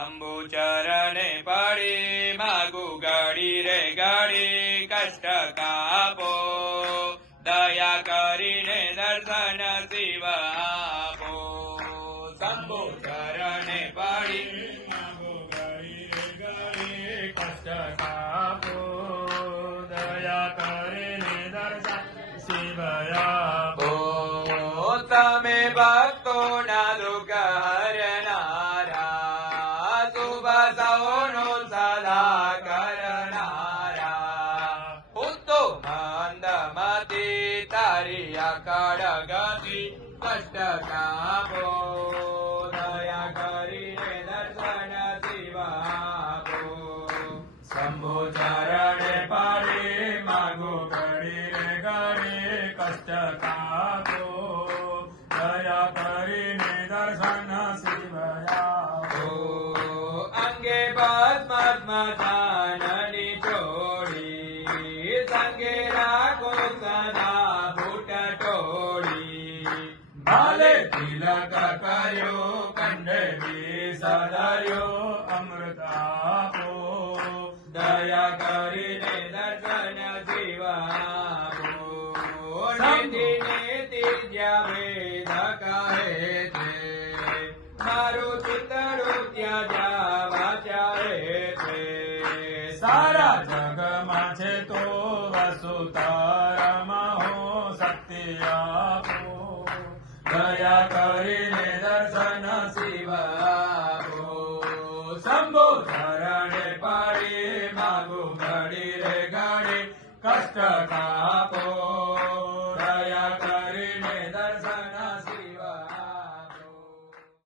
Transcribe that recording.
શંભુ ચરણે પડી માગુ ગળી રે ગળી કષ્ટ કાપો દયા કરીને દર્શન શિવ આપો શંભુ ચરણે પડી માગો ગળી રે ગળી કષ્ટ કાપો દયા કરીને દર્શન શિવ આપો તમે ભક્તોના દુઃખ હરનારા શુભ સૌનું સદા કરનારા હું તો મંદમતી તારી અકળ ગતિ કષ્ટ કાપો દયા કરીને દર્શન શિવ આપો શંભુ ચરણે પડી માગો ગળી રે ગળી કષ્ટ કાપો દયા કરીને દર્શન શિવ આપો અંગે પદ્મ ચાનની ચોળી સંગે રાખો સદા ભૂટ ટોળી ભલે તિલક કર્યો કંઠે સદર્યો